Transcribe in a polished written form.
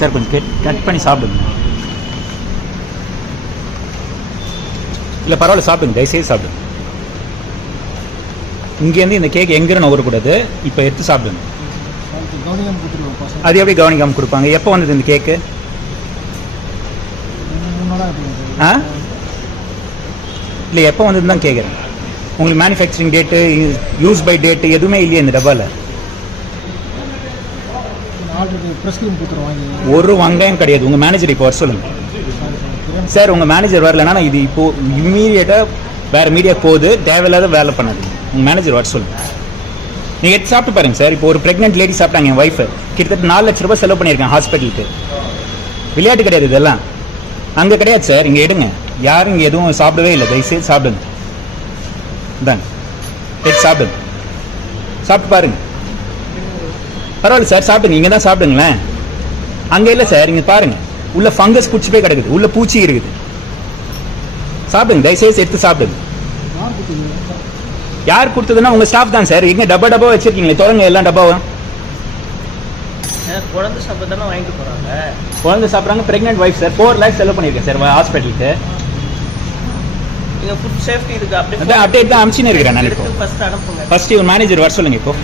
Sir கொஞ்சம் cut பண்ணி சாப்பிடுங்க. இல்லை பரவாயில்ல, சாப்பிடுங்க, தயவுசெய்து சாப்பிடுங்க. இங்கேருந்து இந்த கேக் எங்கிருந்து நகரக்கூடாது, இப்போ எடுத்து சாப்பிடுங்க. அது எப்படி கவனிக்காமல் கொடுப்பாங்க? எப்போ வந்தது இந்த கேக்கு? ஆ இல்லை, எப்போ வந்ததுன்னு தான் கேட்குறேன். உங்களுக்கு manufacturing date, use by date எதுவுமே இல்லையா இந்த டப்பாவில்? ஒரு வெங்காயம் கிடையாது. உங்கள் மேனேஜர் இப்போ வர சொல்லுங்கள். சார் உங்கள் மேனேஜர் வரலன்னா இது இப்போது இம்மீடியட்டாக வேறு மீடியா போகுது, தேவையில்லாத வேலை பண்ணாது. உங்கள் மேனேஜர் வர சொல்லுங்கள். நீங்கள் எடுத்து சாப்பிட்டு பாருங்கள் சார். இப்போ ஒரு ப்ரெக்னென்ட் லேடி சாப்பிட்டாங்க, என் ஒய்ஃபு. கிட்டத்தட்ட 4 லட்ச ரூபாய் செலவு பண்ணியிருக்கேன் ஹாஸ்பிட்டலுக்கு. விளையாட்டு கிடையாது இதெல்லாம். அங்கே கிடையாது சார், இங்கே எடுங்க. யாரும் இங்கே எதுவும் சாப்பிடவே இல்லை. தயவுசெய்து சாப்பிடுங்க. இந்தாங்க, எடுத்து சாப்பிடுங்க. சாப்பிட்டு பாருங்க. பரவாயில்ல சார், சாப்பிடுங்க. இங்கே தான் சாப்பிடுங்களேன். அங்கே இல்லை சார், இங்கே பாருங்கள். உள்ள ஃபங்கஸ் பிடிச்சி போய் கிடக்குது, உள்ள பூச்சி இருக்குது. சாப்பிடுங்க, தயவுசெய்து எடுத்து சாப்பிடுங்க. யார் கொடுத்ததுன்னா உங்கள் ஸ்டாஃப் தான் சார். எங்கே டப்பா வச்சிருக்கீங்களே, தொடங்க எல்லா டப்பாவும். குழந்தை சாப்பிட்டு தானே வாங்கிட்டு போகிறாங்க. குழந்தை சாப்பிட்றாங்க. Pregnant wife sir. 4 lakhs செலவு பண்ணியிருக்கேன் சார் ஹாஸ்பிட்டலுக்கு. நீங்கள் ஃபுட் சேஃப்டி இருக்குது, அப்டேட் தான் அனுப்பிச்சுன்னு இருக்கிறேன் நான். இப்போ ஃபஸ்ட்டு அனுப்புங்க. ஃபஸ்ட்டு இவர் மேனேஜர் வர சொல்லுங்கள் இப்போ.